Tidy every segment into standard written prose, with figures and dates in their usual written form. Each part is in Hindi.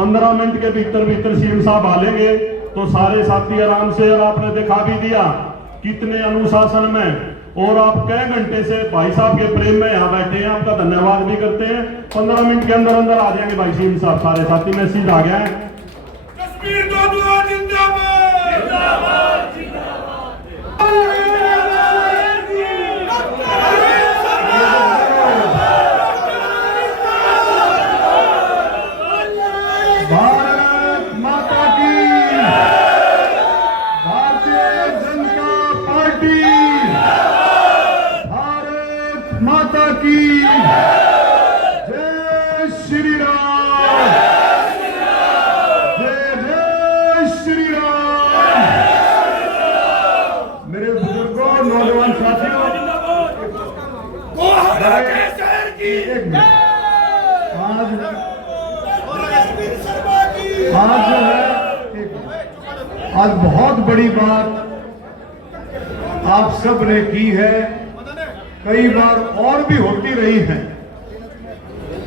15 मिनट के भीतर भीतर सीएम साहब आ लेंगे तो सारे साथी आराम से, और आपने दिखा भी दिया कितने अनुशासन में, और आप कई घंटे से भाई साहब के प्रेम में यहाँ बैठे हैं, आपका धन्यवाद भी करते हैं। 15 मिनट के अंदर अंदर आ जाएंगे भाई सीएम साहब, सारे साथी मैसेज आ गया है। कश्मीर जिंदाबाद जिंदाबाद जिंदाबाद। भारत माता की, भारतीय जनता पार्टी, भारत माता की जय श्री राम, जय जय श्री राम। मेरे बुजुर्गों, नौजवान साथियों, आज जो है आज बहुत बड़ी बात आप सब ने की है, कई बार और भी होती रही है,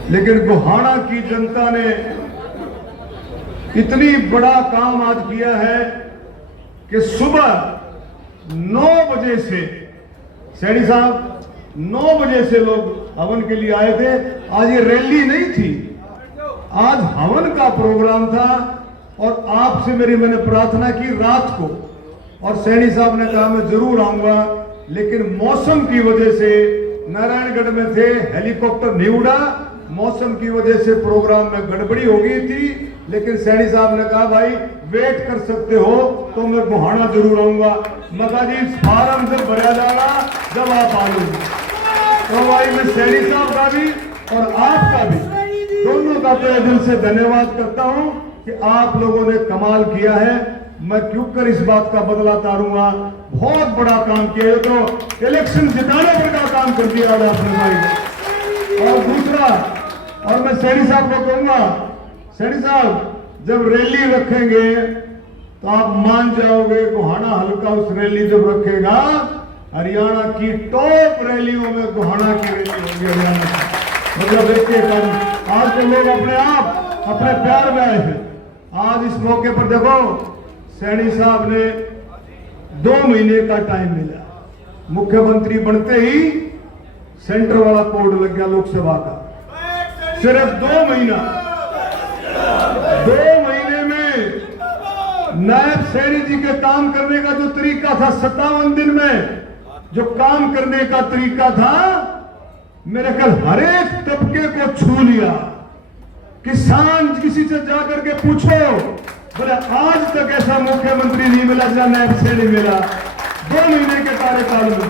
लेकिन गोहाना की जनता ने इतनी बड़ा काम आज किया है कि सुबह 9 बजे से, सैनी साहब 9 बजे से लोग हवन के लिए आए थे। आज ये रैली नहीं थी, आज हवन का प्रोग्राम था, और आपसे मैंने प्रार्थना की रात को, और सैनी साहब ने कहा मैं जरूर आऊंगा, लेकिन मौसम की वजह से नारायणगढ़ में थे, हेलीकॉप्टर नहीं उड़ा, मौसम की वजह से प्रोग्राम में गड़बड़ी हो गई थी। लेकिन सैनी साहब ने कहा भाई वेट कर सकते हो तो मैं गोहाना जरूर आऊंगा। मगा जी फार्म जब भरा जाएगा जब आप आ लोगे, तो भाई मैं सैनी साहब का भी और आपका भी दोनों का तहे दिल से धन्यवाद करता हूं कि आप लोगों ने कमाल किया है। मैं क्यों कर इस बात का बदला तारूंगा, बहुत बड़ा काम किया है, तो इलेक्शन जिताने पर का काम कर दिया आपने भाई। और दूसरा, और मैं सैनी साहब को कहूंगा, सैनी साहब जब रैली रखेंगे तो आप मान जाओगे, गोहाना हल्का उस रैली जब रखेगा, हरियाणा की टॉप रैलियों में गोहाना की रैली होगी हरियाणा की। मतलब एक आज तो लोग अपने आप अपने प्यार में आए हैं। आज इस मौके पर देखो, सैनी साहब ने 2 महीने का टाइम मिला, मुख्यमंत्री बनते ही सेंटर वाला कोड लग गया लोकसभा का, सिर्फ 2 महीना, 2 महीने में नायब सैनी जी के काम करने का जो तरीका था, 57 दिन में जो काम करने का तरीका था, मेरे ख्याल हर एक तबके को छू लिया। किसान किसी से जाकर के पूछो, बोले आज तक ऐसा मुख्यमंत्री नहीं मिला जहां नायब सैनी मिला 2 महीने के कार्यकाल में।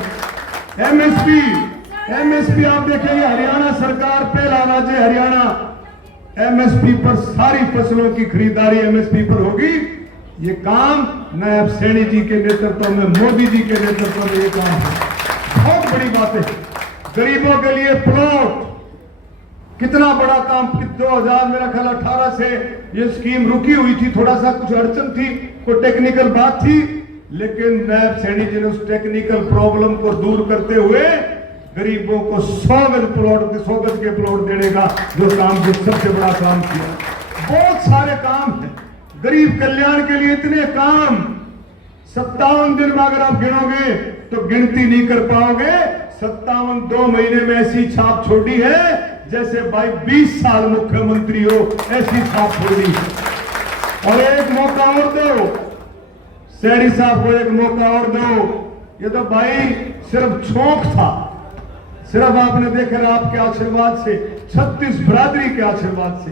एमएसपी आप देखेंगे, हरियाणा सरकार पहला राज्य हरियाणा एमएसपी पर, सारी फसलों की खरीदारी एमएसपी पर होगी। ये काम नायब सैनी जी के नेतृत्व में, मोदी जी के नेतृत्व में ये काम है। बहुत बड़ी बात है। गरीबों के लिए प्लॉट, कितना बड़ा काम। 2000 मेरा ख्याल 18 से ये स्कीम रुकी हुई थी, थोड़ा सा कुछ अड़चन थी, कोई टेक्निकल बात थी, लेकिन नायब सैनी जी ने उस टेक्निकल प्रॉब्लम को दूर करते हुए गरीबों को 100 गज के प्लॉट देने का जो काम, जो सबसे बड़ा काम किया। बहुत सारे काम है गरीब कल्याण के लिए, इतने काम 57 दिन में अगर आप गिनोगे तो गिनती नहीं कर पाओगे। 57 2 महीने में ऐसी छाप छोड़ी है जैसे भाई 20 साल मुख्यमंत्री हो, ऐसी छाप छोड़ी है। और एक मौका और दो सैनी साहब को, एक मौका और दो। ये तो भाई सिर्फ छोंक था, सिर्फ आपने देखा आपके आशीर्वाद से, 36 बिरादरी के आशीर्वाद से,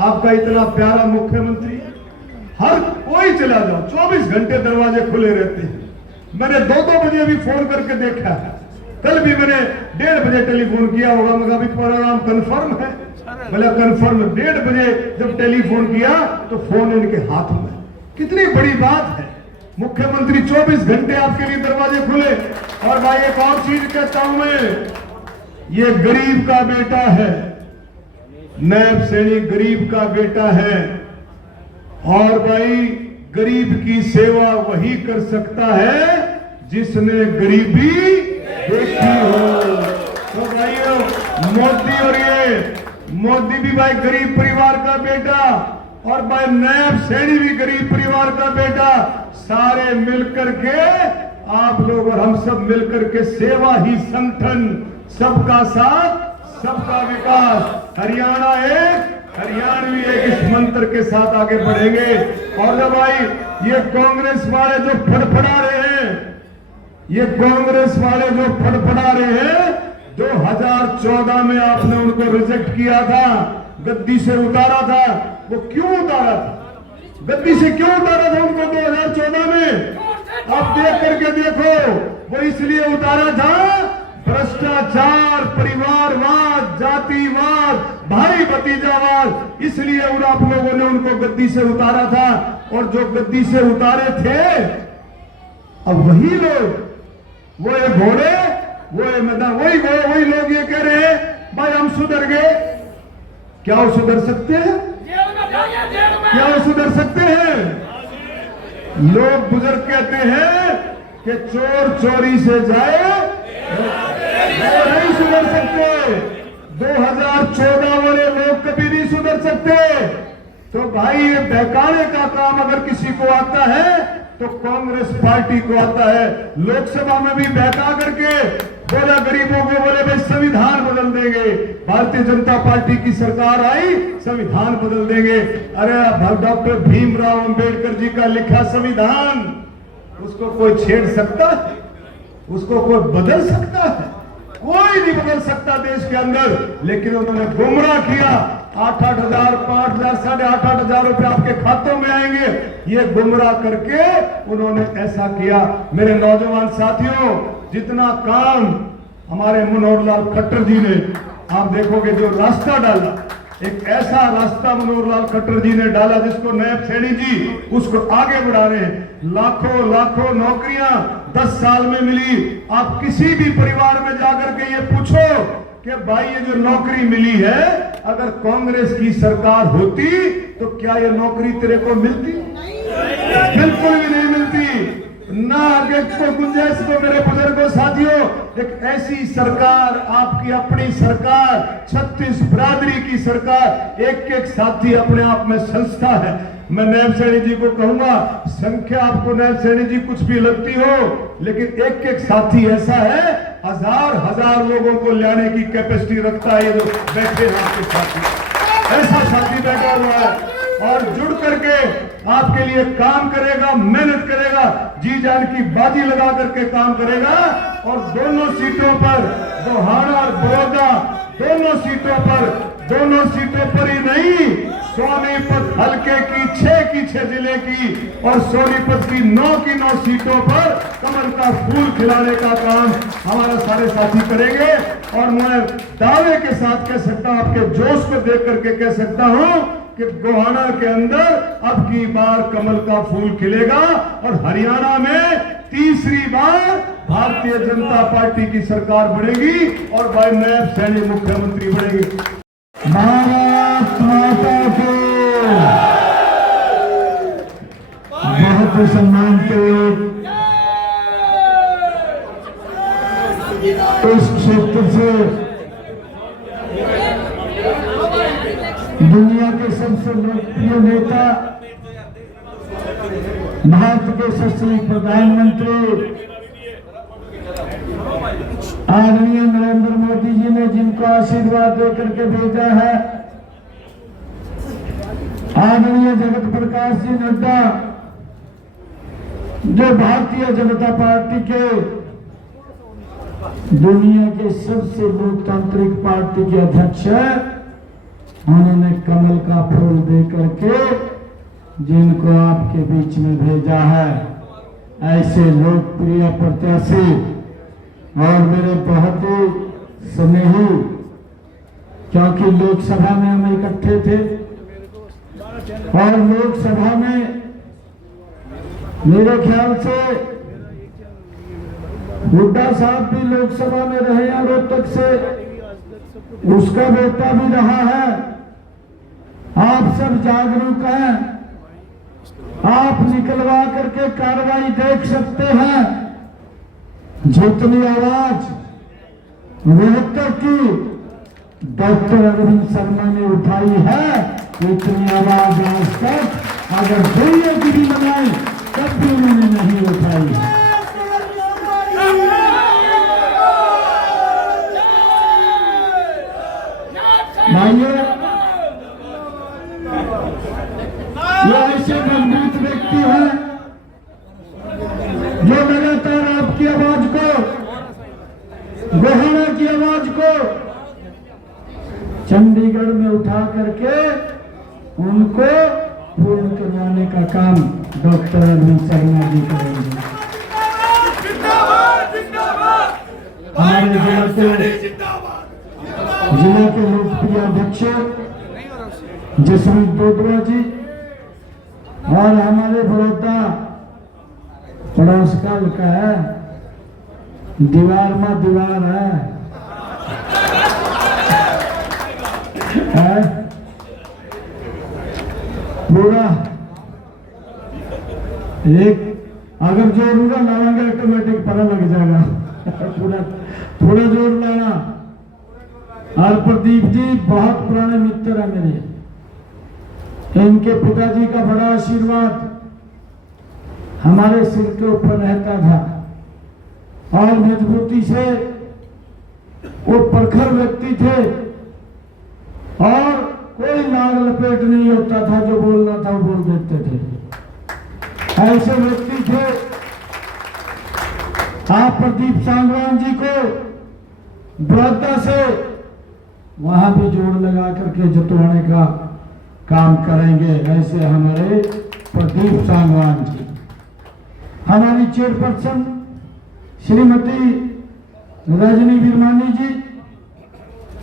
आपका इतना प्यारा मुख्यमंत्री। हर कोई चला जाओ, 24 घंटे दरवाजे खुले रहते हैं। मैंने 2-2 बजे भी फोन करके देखा है, कल भी मैंने 1:30 बजे टेलीफोन किया होगा, मगर अभी प्रोग्राम कंफर्म है, बोला कंफर्म। 1:30 बजे जब टेलीफोन किया तो फोन इनके हाथ में। कितनी बड़ी बात है, मुख्यमंत्री 24 घंटे आपके लिए दरवाजे खुले। और भाई एक और चीज कहता हूं मैं, ये गरीब का बेटा है, नायब सैनी गरीब का बेटा है, और भाई गरीब की सेवा वही कर सकता है जिसने गरीबी देखी हो। तो भाइयों, मोदी और ये मोदी भी भाई गरीब परिवार का बेटा, और भाई नैब सैनी भी गरीब परिवार का बेटा, सारे मिलकर के आप लोग और हम सब मिलकर के सेवा ही संगठन, सबका साथ सबका विकास, हरियाणा एक हरियाणवी एक, इस मंत्र के साथ आगे बढ़ेंगे। और जब भाई ये कांग्रेस वाले जो फड़फड़ा रहे हैं, ये कांग्रेस वाले जो फड़फड़ा रहे हैं, 2014 में आपने उनको रिजेक्ट किया था, गद्दी से उतारा था, वो क्यों उतारा था? गद्दी से क्यों उतारा था उनको 2014 में? आप देख करके देखो, वो इसलिए उतारा था, भ्रष्टाचार, परिवारवाद, जातिवाद, भाई भतीजावाद, इसलिए और आप लोगों ने उनको गद्दी से उतारा था। और जो गद्दी से उतारे थे, अब वही लोग, वो ये घोड़े, वो ये मैदान, वही लोग ये कह रहे हैं भाई हम सुधर गए। क्या वो सुधर सकते हैं? क्या वो सुधर सकते हैं? लोग बुजुर्ग कहते हैं कि चोर चोरी से जाए, वो नहीं सुधर सकते। 2014 वाले लोग कभी नहीं सुधर सकते। तो भाई ये बहकाने का काम अगर किसी को आता है तो कांग्रेस पार्टी को आता है। लोकसभा में भी बहका करके बोला गरीबों को, बोले भाई संविधान बदल देंगे, भारतीय जनता पार्टी की सरकार आई संविधान बदल देंगे। अरे डॉक्टर भीमराव अंबेडकर जी का लिखा संविधान, उसको कोई छेड़ सकता है? उसको कोई बदल सकता है? कोई नहीं बदल सकता देश के अंदर। लेकिन उन्होंने गुमराह किया, 8-8 हजार, 5 हजार, 8.5 हजार रुपए आपके खातों में आएंगे, ये गुमराह करके उन्होंने ऐसा किया। मेरे नौजवान साथियों, जितना काम हमारे मनोहर लाल खट्टर जी ने, आप देखोगे जो रास्ता डाला, एक ऐसा रास्ता मनोहर लाल खट्टर जी ने डाला जिसको नैब सैनी जी उसको आगे बढ़ा रहे हैं। लाखों लाखों नौकरियां 10 साल में मिली। आप किसी भी परिवार में जाकर के ये पूछो कि भाई ये जो नौकरी मिली है, अगर कांग्रेस की सरकार होती तो क्या ये नौकरी तेरे को मिलती? बिल्कुल भी नहीं मिलती। ना आगे कोई गुंजाइश। तो मेरे बुजुर्गों साथियों, एक ऐसी सरकार, आपकी अपनी सरकार, 36 बिरादरी की सरकार, एक एक साथी अपने आप में संस्था है। मैं नैब सैनी जी को कहूंगा, संख्या आपको नैब सैनी जी कुछ भी लगती हो, लेकिन एक एक साथी ऐसा है, हजार लोगों को लाने की कैपेसिटी रखता है। ये जो बैठे हैं आपके साथी, ऐसा साथी बैठा हुआ है और जुड़ करके आपके लिए काम करेगा, मेहनत करेगा, जी जान की बाजी लगा करके काम करेगा। और दोनों सीटों पर, गोहाना और बड़ौदा, दोनों सीटों पर ही नहीं, सोनीपत हल्के की 6 जिले की और सोनीपत की 9 सीटों पर कमल का फूल खिलाने का काम हमारा सारे साथी करेंगे। और मैं दावे के साथ कह सकता हूं, आपके जोश को देख करके कह सकता हूं कि गोहाना के अंदर अब की बार कमल का फूल खिलेगा और हरियाणा में तीसरी बार भारतीय जनता पार्टी की सरकार बढ़ेगी और भाई नैब सैनी मुख्यमंत्री बढ़ेंगे। भारत माता को बहुत सम्मान के इस क्षेत्र से दुनिया के सबसे लोकप्रिय नेता, भारत के यशस्वी प्रधानमंत्री आदरणीय नरेंद्र मोदी जी ने जिनको आशीर्वाद देकर के भेजा है, आदरणीय जगत प्रकाश जी नड्डा, जो भारतीय जनता पार्टी के दुनिया के सबसे लोकतांत्रिक पार्टी के अध्यक्ष है, उन्होंने कमल का फूल दे करके जिनको आपके बीच में भेजा है। ऐसे लोकप्रिय प्रत्याशी और मेरे बहुत ही स्नेही, क्योंकि लोकसभा में हम इकट्ठे थे और लोकसभा में मेरे ख्याल से हुड्डा साहब भी लोकसभा में रहे हैं, रोहतक से उसका बेटा भी रहा है। आप सब जागरूक हैं, आप निकलवा करके कार्रवाई देख सकते हैं। जितनी आवाज रोहतक की डॉक्टर अरविंद शर्मा ने उठाई है, इतनी आवाज आज तक अगर दुनिया की भी बनाई तब भी उन्होंने नहीं उठाई। भाइयों, ये ऐसे मजबूत व्यक्ति हैं जो लगातार आपकी आवाज को, गोहाना की आवाज को चंडीगढ़ में उठा करके उनको पूर्ण करवाने का काम डॉक्टर अरविंद शर्मा जी करेंगे। हमारे जिला के लोकप्रिय अध्यक्ष जसवीत दोदवा जी और हमारे बड़ौदा पड़ोस का है, दीवार में दीवार है, पूरा एक अगर जोरूंगा लाएंगे ऑटोमेटिक पता लग जाएगा। पूरा थोड़ा जोर लाना। और प्रदीप जी बहुत पुराने मित्र है मेरे, इनके पिताजी का बड़ा आशीर्वाद हमारे सिर के ऊपर रहता था और मजबूती से वो प्रखर व्यक्ति थे और कोई नाग लपेट नहीं होता था, जो बोलना था वो बोल देते थे। ऐसे व्यक्ति थे। आप प्रदीप सांगवान जी को बड़ौदा से वहां भी जोड़ लगा करके जतवाने का काम करेंगे। ऐसे हमारे प्रदीप सांगवान जी, हमारी चेयरपर्सन श्रीमती रजनी बिरमानी जी,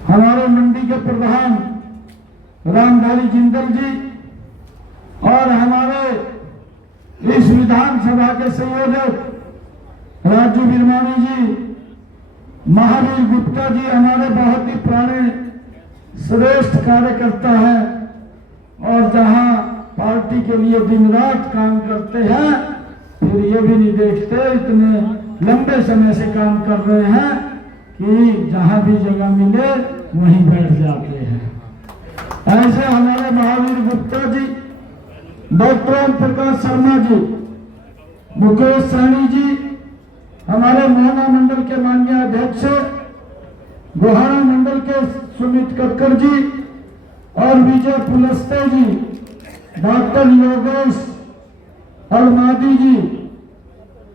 हमारे मंडी के प्रधान रामधारी जिंदल जी और हमारे इस विधानसभा के संयोजक राजू बिरमानी जी, महावीर गुप्ता जी हमारे बहुत ही पुराने श्रेष्ठ कार्यकर्ता है और जहां पार्टी के लिए दिन रात काम करते हैं, फिर ये भी नहीं देखते इतने लंबे समय से काम कर रहे हैं कि जहां भी जगह मिले वहीं बैठ जाते हैं। ऐसे हमारे महावीर गुप्ता जी, डॉक्टर ओम प्रकाश शर्मा जी, मुकेश सैनी जी, हमारे मोहना मंडल के माननीय अध्यक्ष, गोहाना मंडल के सुमित कक्कर जी और विजय पुलस्ते जी, डॉक्टर योगेश अलमादी जी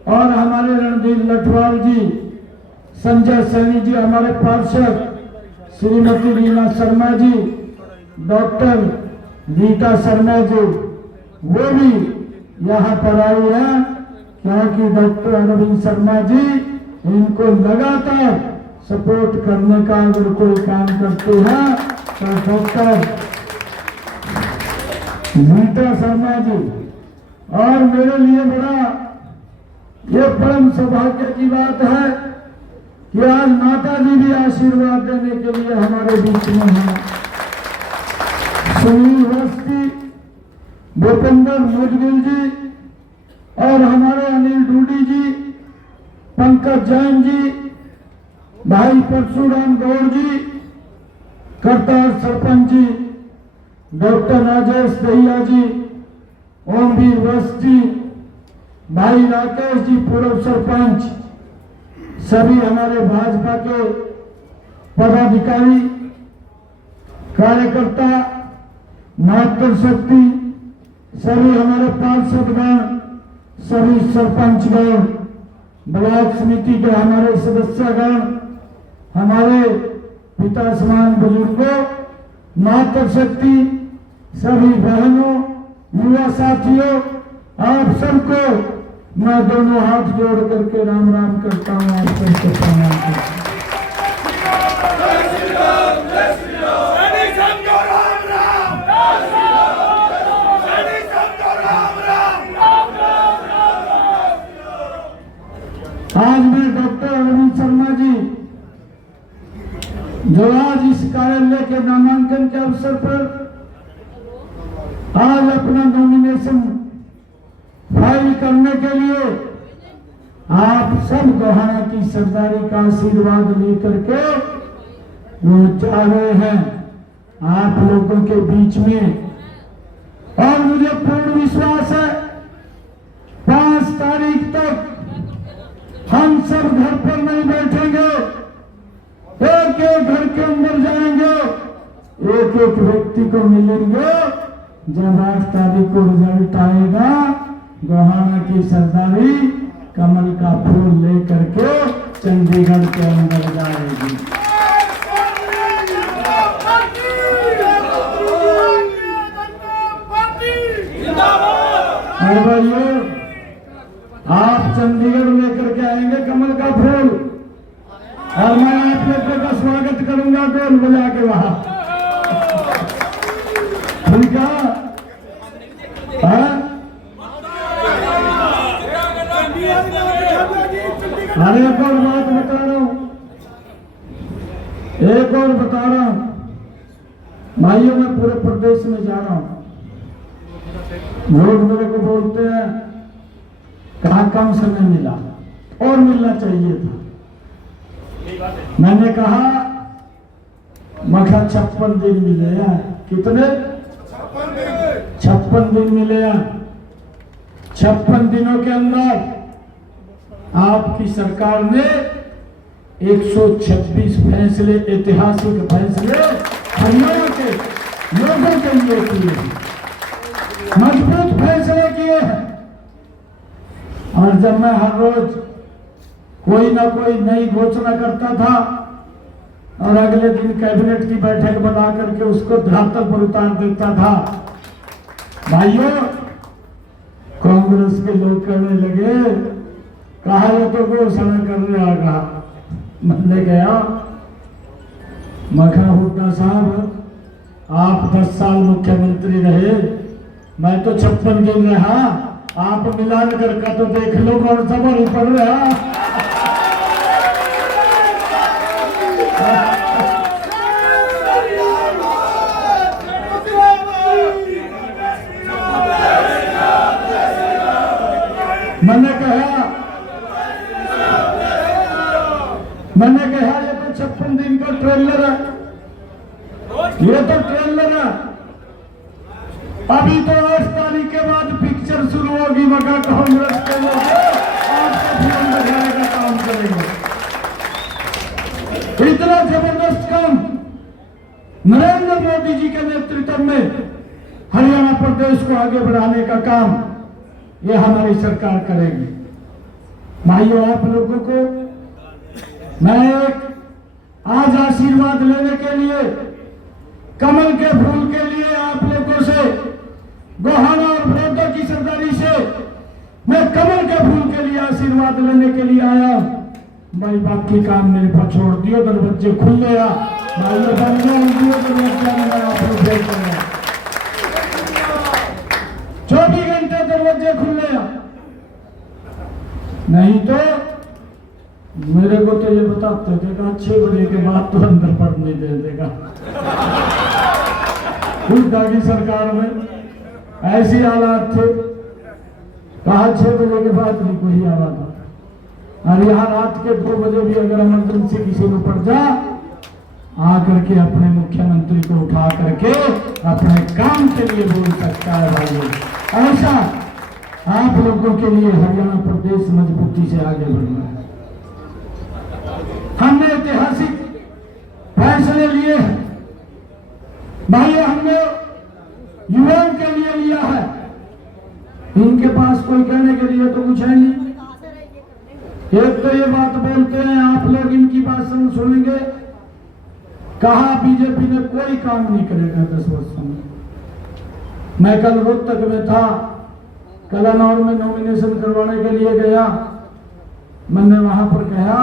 और हमारे रणधीर लठवाल जी, संजय सैनी जी, हमारे पार्षद श्रीमती रीना शर्मा जी, डॉक्टर रीटा शर्मा जी, वो भी यहाँ पर आई है क्योंकि डॉक्टर अरविंद शर्मा जी इनको लगातार सपोर्ट करने का अगर कोई काम करते हैं तो डॉक्टर रीटा शर्मा जी। और मेरे लिए बड़ा ये परम सौभाग्य की बात है कि आज माता जी भी आशीर्वाद देने के लिए हमारे बीच में हैं। सुनील वस्ती, भूपेंद्र मुदगिल जी और हमारे अनिल डूडी जी, पंकज जैन जी, भाई परशुराम गौड़ जी, करतार सरपंच जी, डॉक्टर राजेश दहिया जी, ओमवीर वस्ती, भाई राकेश जी पूर्व सरपंच, सभी हमारे भाजपा के पदाधिकारी, कार्यकर्ता, मातृशक्ति, सभी हमारे पार्षदगण, सभी सरपंचगण, ब्लॉक समिति के हमारे सदस्यगण, हमारे पिता समान बुजुर्गों, मातृशक्ति, सभी बहनों, युवा साथियों, आप सबको मैं दोनों हाथ जोड़ करके राम राम करता हूँ। आप सबको प्रणाम करता हूँ। आज मैं डॉक्टर अरविंद शर्मा जी जो आज इस कार्यालय के नामांकन के अवसर पर आज अपना नॉमिनेशन फाइल करने के लिए आप सब गोहाना की सरदारी का आशीर्वाद लेकर के वो जा रहे हैं। आप लोगों के बीच में और मुझे पूर्ण विश्वास है 5 तारीख तक हम सब घर पर नहीं बैठेंगे, एक एक घर के अंदर जाएंगे, एक एक व्यक्ति को मिलेंगे। जब 8 तारीख को रिजल्ट आएगा, गोहाना की सरदारी कमल का फूल लेकर के चंडीगढ़ के अंदर जाएगी। और भाइयों, आप चंडीगढ़ लेकर के आएंगे कमल का फूल, और मैं आप लोगों का स्वागत करूंगा ढोल बजा के वहां। ठीक है? अरे एक और बात बता रहा हूं, एक और बता रहा हूं भाइयों, मैं पूरे प्रदेश में जा रहा हूं। लोग मेरे को बोलते हैं कहा कम समय मिला, और मिलना चाहिए था। मैंने कहा मखा 56 दिन मिले हैं। कितने? 56 दिन मिले हैं। 56 दिनों के अंदर आपकी सरकार ने 126 फैसले, ऐतिहासिक फैसले हरियाणा के लोगों के लिए किए, मजबूत फैसले किए हैं। और जब मैं हर रोज कोई ना कोई नई घोषणा करता था और अगले दिन कैबिनेट की बैठक बना करके उसको धरातल पर उतार देता था, भाइयों कांग्रेस के लोग कहने लगे कहा ये तो घोषणा कर रहा। कहा मैंने गया, मखा हुड्डा साहब आप 10 साल मुख्यमंत्री रहे, मैं तो 56 दिन रहा, आप मिलान करके तो देख लो कौन सा बल ऊपर रहा। मैंने कहा ये तो 56 दिन का ट्रेलर है, ये तो ट्रेलर है। अभी तो 8 तारीख के बाद पिक्चर शुरू होगी। मका कांग्रेस के लोग आपको फिल्म दिखाने का काम करेंगे। इतना जबरदस्त काम नरेंद्र मोदी जी के नेतृत्व में हरियाणा प्रदेश को आगे बढ़ाने का काम ये हमारी सरकार करेगी। भाइयों आप लोगों को मैं एक आज आशीर्वाद लेने के लिए, कमल के फूल के लिए आप लोगों से, गोहाना और बड़ौदा की सरदारी से मैं कमल के फूल के लिए आशीर्वाद लेने के लिए आया। भाई बाकी काम मेरे पर छोड़ दियो, दरवाजे खुल गया भाई, दियो दरवाजा में आप लोग देख रहे हैं 24 घंटे दरवाजे खुल गया। नहीं तो मेरे को तो ये बताते थे कि 6 बजे के बाद तो अंदर पढ़ने दे देगा। हुड्डा की सरकार में ऐसी हालात थे, कहा 6 बजे के बाद नहीं कोई आवा था। और यहाँ रात के 2 बजे भी अगर इमरजेंसी किसी को पड़ जा, आकर के अपने मुख्यमंत्री को उठा करके अपने काम के लिए बोल सकता है। भाइयों ऐसा आप लोगों के लिए हरियाणा प्रदेश मजबूती से आगे बढ़ना है। हमने ऐतिहासिक फैसले लिए हैं भाइयों, हमने युवाओं के लिए लिया है। इनके पास कोई कहने के लिए तो कुछ है नहीं। एक तो ये बात बोलते हैं, आप लोग इनकी बात सुनेंगे, कहा बीजेपी ने कोई काम नहीं करेगा 10 वर्षों में। मैं कल रोहतक में था, कलानौर में नॉमिनेशन करवाने के लिए गया। मैंने वहां पर कहा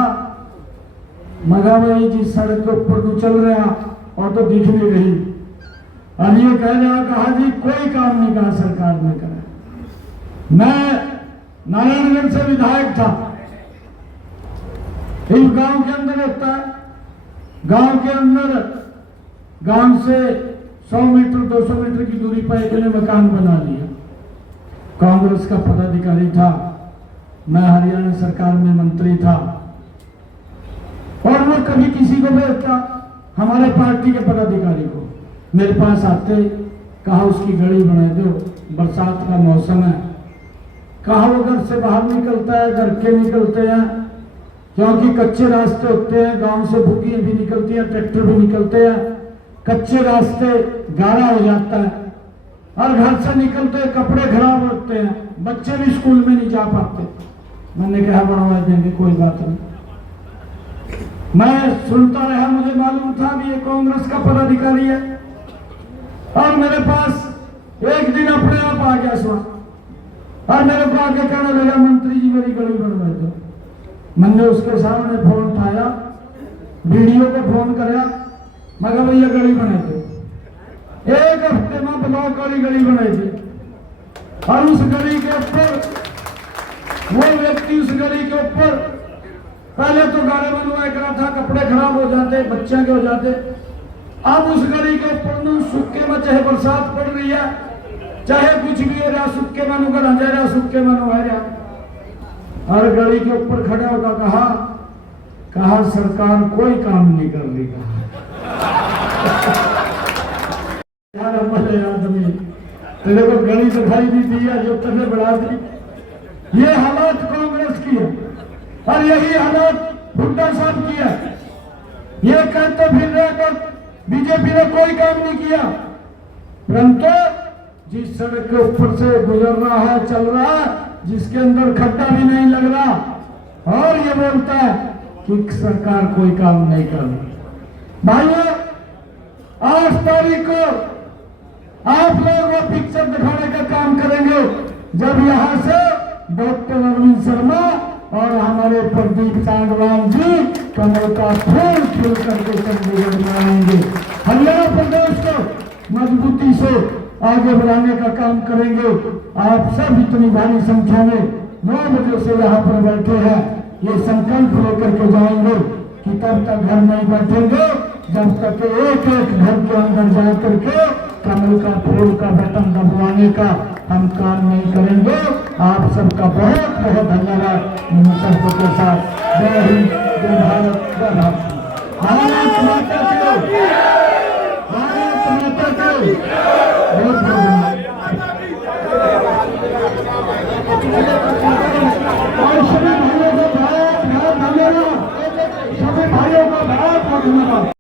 मगा भाई जिस सड़क के ऊपर तो चल रहा और तो दिख नहीं रही, और ये कह रहा, कहा जी कोई काम नहीं कहा सरकार ने करा। मैं नारायणगढ़ से विधायक था, इस गांव के अंदर होता है, गांव के अंदर गांव से 100 मीटर 200 मीटर की दूरी पर एक ने मकान बना लिया। कांग्रेस का पदाधिकारी था, मैं हरियाणा सरकार में मंत्री था, और वो कभी किसी को भेजता, हमारे पार्टी के पदाधिकारी को मेरे पास आते, कहा उसकी गली बना दो, बरसात का मौसम है। कहा वो घर से बाहर निकलता है, घर के निकलते हैं, क्योंकि कच्चे रास्ते होते हैं, गांव से बुकियां भी निकलती हैं, ट्रैक्टर भी निकलते हैं, कच्चे रास्ते गाढ़ा हो जाता है और घर से निकलते कपड़े खराब होते हैं, बच्चे भी स्कूल में नहीं जा पाते। मैंने कहा बढ़वा देंगे, कोई बात नहीं। मैं सुनता रहा, मुझे मालूम था भी ये कांग्रेस का पदाधिकारी है, और मेरे पास एक दिन अपने आप आ गया स्वाद, और मेरे को आके कहने लगा मंत्री जी मेरी गली बनवा दो। मैंने उसके सामने फोन उठाया, वीडियो को फोन कराया, मगर भैया गली बना दो। एक हफ्ते में ब्लॉक वाली गली बनाई थी, और उस गली के ऊपर वो व्यक्ति उस गली के ऊपर पहले तो गाड़े बनवाया करा था, कपड़े खराब हो जाते, बच्चे के हो जाते। अब उस गली के ऊपर न सूखे में, चाहे बरसात पड़ रही है, चाहे कुछ भी हो रहा, सूखे में नुकर आ रहा, सूखे में नुआ रहा, और गली के ऊपर खड़ा होकर कहा सरकार कोई काम नहीं कर रही। यार आदमी तेरे को गली दिखाई नहीं दी है, जो तेरे बढ़ा दी। ये हालात कांग्रेस की है, और यही हालात भुट्टा साहब की है। ये कहते फिर रहे कि बीजेपी ने कोई काम नहीं किया, परंतु जिस सड़क के ऊपर से गुजर रहा है, चल रहा है, जिसके अंदर खड्डा भी नहीं लग रहा, और ये बोलता है कि सरकार कोई काम नहीं कर रही। भाइयों, 8 तारीख को आप लोग वो पिक्चर दिखाने का काम करेंगे, जब यहां से डॉक्टर अरविंद शर्मा और हमारे प्रदीप सांगवान जी कमल का फूल खिल करके चंडीगढ़ में आएंगे। हरियाणा प्रदेश को मजबूती से आगे बढ़ाने का काम करेंगे। आप सब इतनी भारी संख्या में 9 बजे से यहाँ पर बैठे हैं, ये संकल्प लेकर के जाएंगे कि तब तक घर नहीं बैठेंगे जब तक एक एक घर के अंदर जा करके कमल का फूल का बटन दबवाने का हम काम नहीं करेंगे। आप सबका बहुत बहुत धन्यवाद। सबके साथ जय हिंद, जय भारत, जय भारत। भारत माता की, भारत माता की। बहुत बहुत और सभी भाइयों को बहुत बहुत धन्यवाद। सभी भाइयों को बहुत बहुत धन्यवाद।